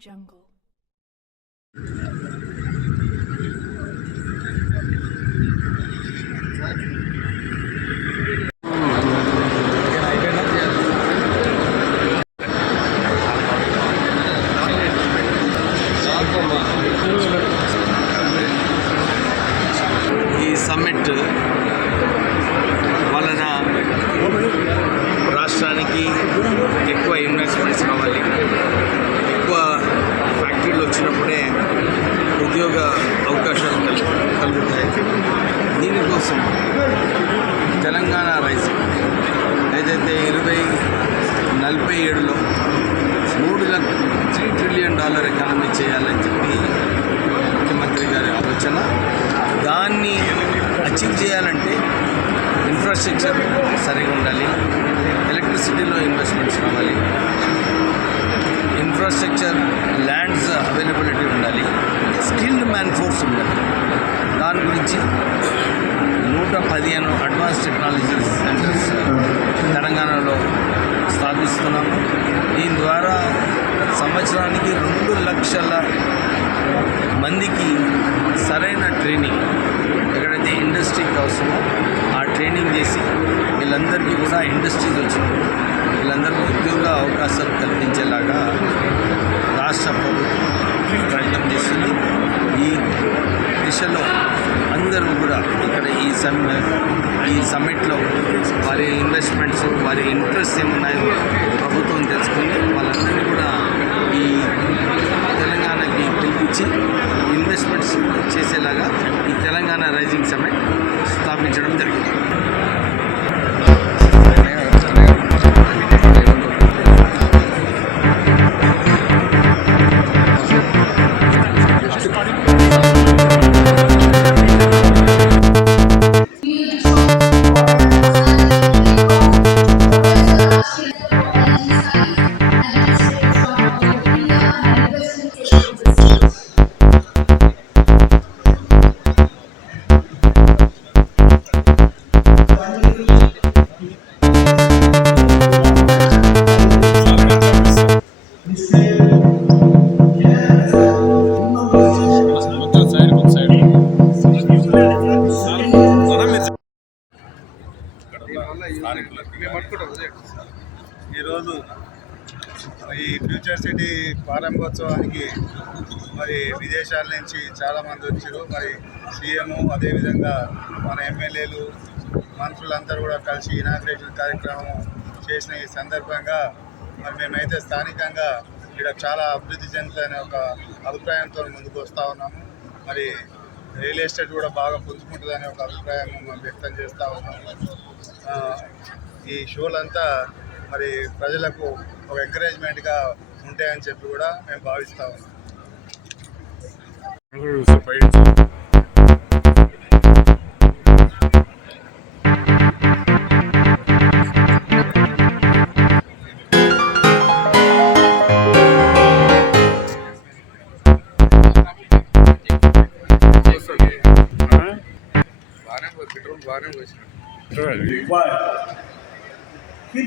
Jungle. ఈ సమ్మిట్ వలన రాష్ట్రానికి ఎక్కువ ఇన్వెస్ట్మెంట్స్ కావాలి. ఎక్కువ ఫ్యాక్టరీలు వచ్చినప్పుడే ఉద్యోగ అవకాశాలు కలుగుతాయి. దీనికోసం తెలంగాణ రైజింగ్ ఏదైతే 2047లో $3 ట్రిలియన్ ఎకానమీ చేయాలని చెప్పి ముఖ్యమంత్రి గారి ఆలోచన. దాన్ని అచీవ్ చేయాలంటే ఇన్ఫ్రాస్ట్రక్చర్ సరిగా ఉండాలి, ఎలక్ట్రిసిటీలో ఇన్వెస్ట్మెంట్స్ కావాలి, ఇన్ఫ్రాస్ట్రక్చర్ ల్యాండ్స్ అవైలబిలిటీ ఉండాలి, స్కిల్డ్ మ్యాన్ ఫోర్స్ ఉండాలి. దాని గురించి 115 అడ్వాన్స్ టెక్నాలజీ సెంటర్స్ తెలంగాణలో స్థాపిస్తున్నాము. దీని ద్వారా సంవత్సరానికి 2 లక్షల మందికి సరైన ట్రైనింగ్, ఎక్కడైతే ఇండస్ట్రీకి అవసరమో ఆ ట్రైనింగ్ చేసి వీళ్ళందరికీ కూడా ఇండస్ట్రీస్ వచ్చినప్పుడు వీళ్ళందరికీ ఉద్యోగ అవకాశాలు కల్పించేలాగా రాష్ట్ర ప్రభుత్వం ప్రయత్నం చేస్తుంది. ఈ దిశలో అందరూ కూడా ఇక్కడ ఈ సమ్మిట్లో వారి ఇన్వెస్ట్మెంట్స్, వారి ఇంట్రెస్ట్ ఏమున్నాయో ప్రభుత్వం తెలుసుకుని వాళ్ళందరినీ కూడా ఈ తెలంగాణకి పిలిపించి ఇన్వెస్ట్మెంట్స్ చేసేలాగా ఈ తెలంగాణ రైజింగ్ సమ్మిట్ స్థాపించడం జరిగింది. ఈరోజు ఈ ఫ్యూచర్ సిటీ ప్రారంభోత్సవానికి మరి విదేశాల నుంచి చాలామంది వచ్చారు. మరి సీఎం, అదేవిధంగా మన ఎమ్మెల్యేలు, మంత్రులందరూ కూడా కలిసి ఇనాగ్రేషన్ కార్యక్రమం చేసిన ఈ సందర్భంగా మరి మేమైతే స్థానికంగా ఇక్కడ చాలా అభివృద్ధి చెందుతుందనే ఒక అభిప్రాయంతో ముందుకు వస్తూ ఉన్నాము. మరి రియల్ ఎస్టేట్ కూడా బాగా పుంజుకుంటుందనే ఒక అభిప్రాయం మనం వ్యక్తం చేస్తూ ఉన్నాము. ఈ షోలంతా మరి ప్రజలకు ఒక ఎంకరేజ్మెంట్గా ఉంటాయని చెప్పి కూడా మేము భావిస్తూ ఉన్నాం.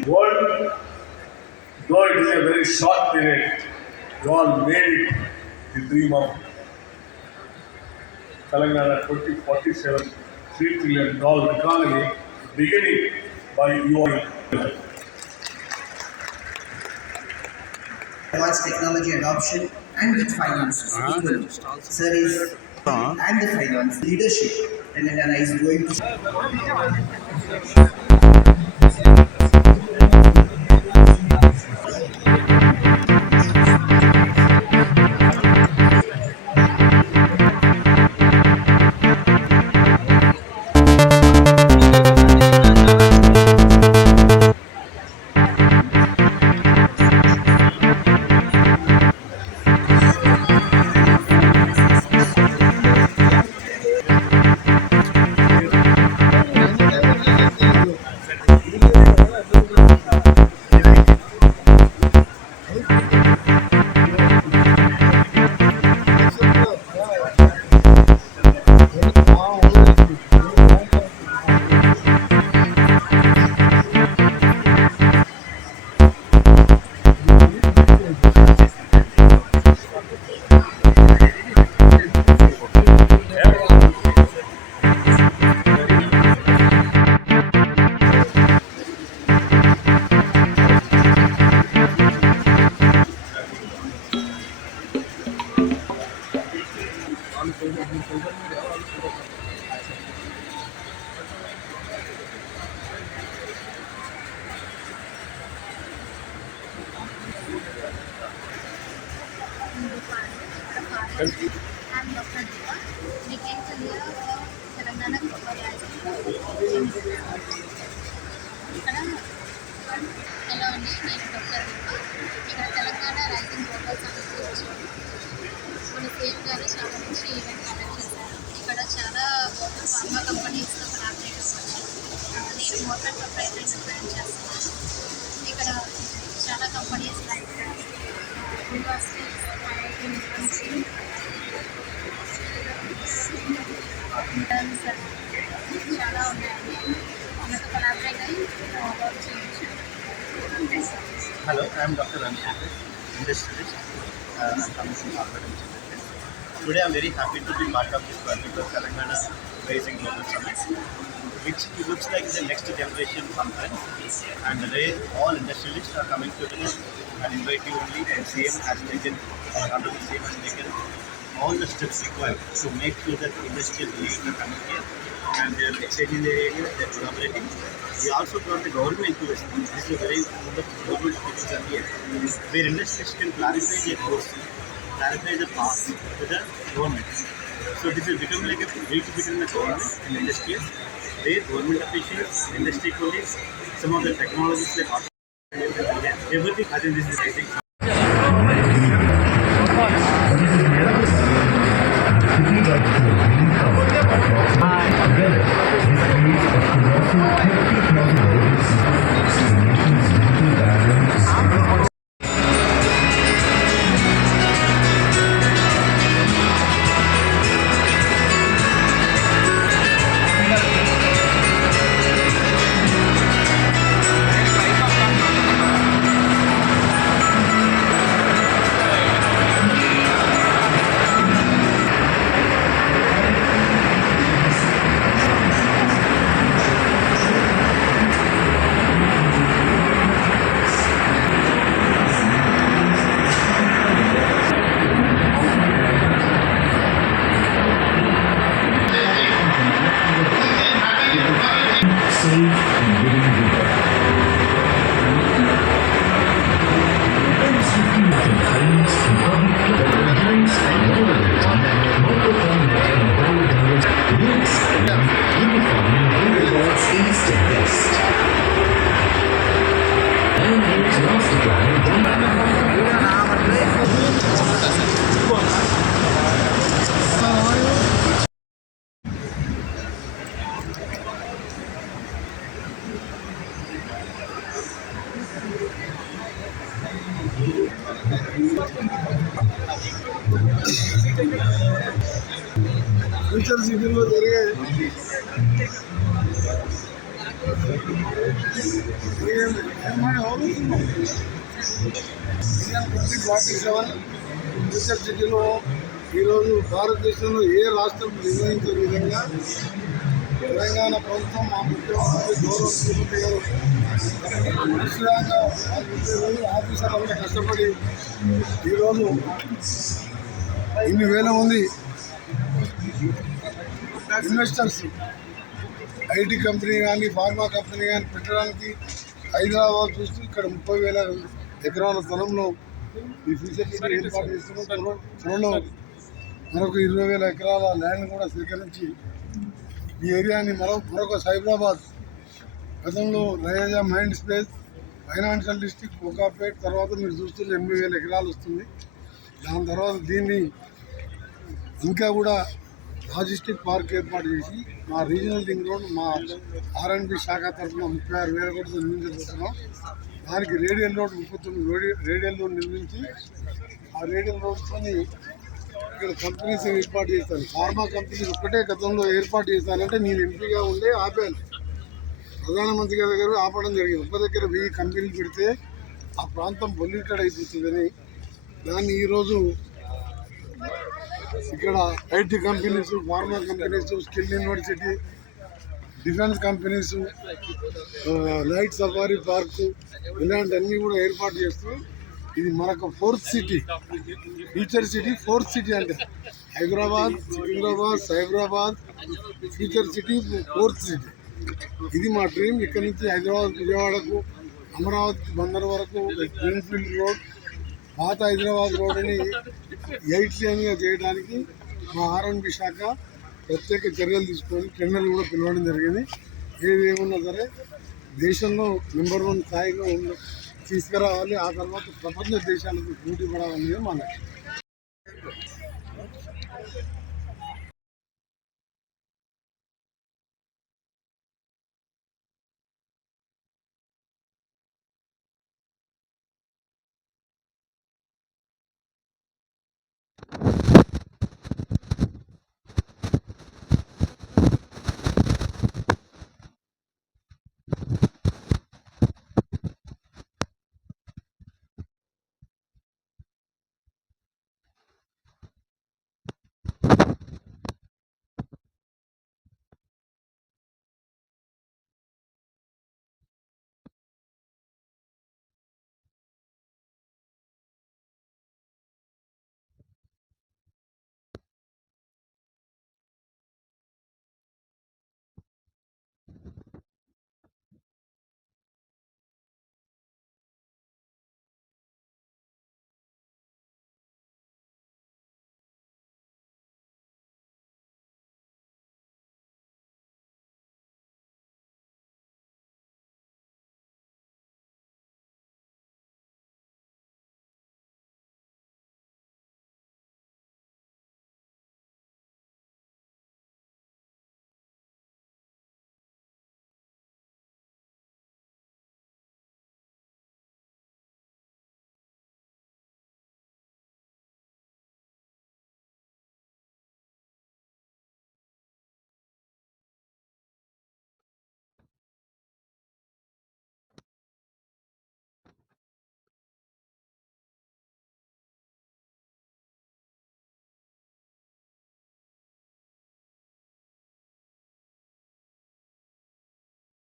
World, though it is a very short period, you all made it the dream of Telangana 2047 $3 trillion economy beginning by you all. Advanced technology adoption and with finance equally. Sir is and the finance leadership Telangana is going to hello అండి, నేను డాక్టర్ దీప. ఇక్కడ Telangana rising global summit వచ్చాను. మన సీఎం గారు చాలా మంచి event conduct చేశారు. ఇక్కడ చాలా ఫార్మా కంపెనీస్తో కొలాబరేట్ అవ్వచ్చు. నేను మోటార్ ప్రొప్రైటరీని ప్లాన్ చేస్తున్నాను. ఇక్కడ చాలా companies like universities, IIT interns చాలా ఉన్నాయండి. మనకు కొలాబరేట్ అయ్యి వర్క్ చేయొచ్చు. Hello, I am Dr. Anshul, industrialist. I'm coming from Harvard Institute. Today I am very happy to be part of this particular Telangana Rising Global Summit, which looks like the next generation conference. And today all industrialists are coming together and invite you only, and CM has taken, under the CM has taken all the steps required to make sure that industrial leaders are coming here and they are exchanging their area, they are collaborating. We also got the government to listen. This is a very good global citizen here, where industries can clarify their course, clarify the path to the government. So this will become like a bridge between the government and industry, where government officials, industry colleagues, some of the technologies like everything. I think this is amazing. Future సిటీలో జరిగే ఫ్యూచర్ సిటీలో ఈరోజు భారతదేశంలో ఏ రాష్ట్రం నిర్వహించే విధంగా తెలంగాణ ప్రభుత్వం మా ముఖ్యమంత్రి గౌరవ ముఖ్యమంత్రి గారు విశ్రాంగా ఆఫీసర్లంతా కష్టపడి ఈరోజు ఇన్ని వేల మంది ఇన్వెస్టర్స్ ఐటీ కంపెనీ కానీ ఫార్మా కంపెనీ కానీ పెట్టడానికి హైదరాబాద్ చూస్తూ ఇక్కడ 30,000 ఎకరాల స్థలంలో ఈ ఫ్యూచర్ సిటీ ఏర్పాటు చేస్తున్నాం. త్వరలో మరొక 20,000 ఎకరాల ల్యాండ్ కూడా సేకరించి ఈ ఏరియాని మరొక సైబరాబాద్, గతంలో Raheja mind space, financial district, Kokapet, తర్వాత మీరు చూస్తున్న 80,000 ఎకరాలు వస్తుంది. దాని తర్వాత దీన్ని ఇంకా కూడా లాజిస్టిక్ పార్క్ ఏర్పాటు చేసి మా రీజనల్ రింగ్ రోడ్ మా R&D శాఖ తరఫున 36,000 కోట్లతో నిర్మించబోతున్నాం. దానికి రేడియల్ రోడ్ 39 రేడియల్ రోడ్ నిర్మించి ఆ రేడియల్ రోడ్తో ఇక్కడ కంపెనీస్ ఏర్పాటు చేస్తాను. ఫార్మా కంపెనీస్ ఒక్కటే గతంలో ఏర్పాటు చేస్తానంటే నేను ఎంపీగా ఉండే ఆపాను. ప్రధానమంత్రి గారి దగ్గర ఆపడం జరిగింది. ఒక్క దగ్గర 1000 కంపెనీలు పెడితే ఆ ప్రాంతం పొల్యూటెడ్ అయిపోతుందని దాన్ని ఈరోజు ఇక్కడ IT companies, pharma companies, skill university, defence companies, night safari park ఇలాంటివన్నీ కూడా ఏర్పాటు చేస్తూ ఇది మనకు 4th city, future city 4th city అంటే హైదరాబాద్, సికింద్రాబాద్, Cyberabad future city 4th city. ఇది మా డ్రీమ్. ఇక్కడ నుంచి హైదరాబాద్, విజయవాడకు, అమరావతి, బందర్ వరకు గ్రీన్ఫీల్డ్ రోడ్, పాత హైదరాబాద్ రోడ్ని 8 లేన్గా చేయడానికి మా R&D శాఖ ప్రత్యేక చర్యలు తీసుకొని టెండర్లు కూడా పిలవడం జరిగింది. ఏమున్నా సరే దేశంలో నెంబర్ 1 స్థాయిలో తీసుకురావాలి. ఆ తర్వాత ప్రపంచ దేశాలకు పోటీ పడాలనేది మా లక్ష్యం.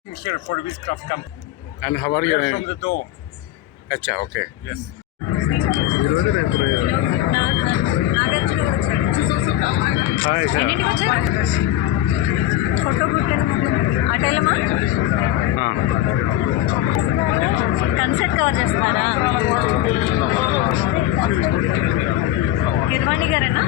Here for Wizcraft Camp. And how are We you? are from the Dome. అచ్చా, ఓకే. Yes. ఈరోజు రేపు హాయ్ సార్. ఎన్నింటికి వచ్చారు? ఫోటో గుట్టను అటెలమా కన్సెప్ట్ కవర్ చేస్తారా? కిర్వాణి గారేనా?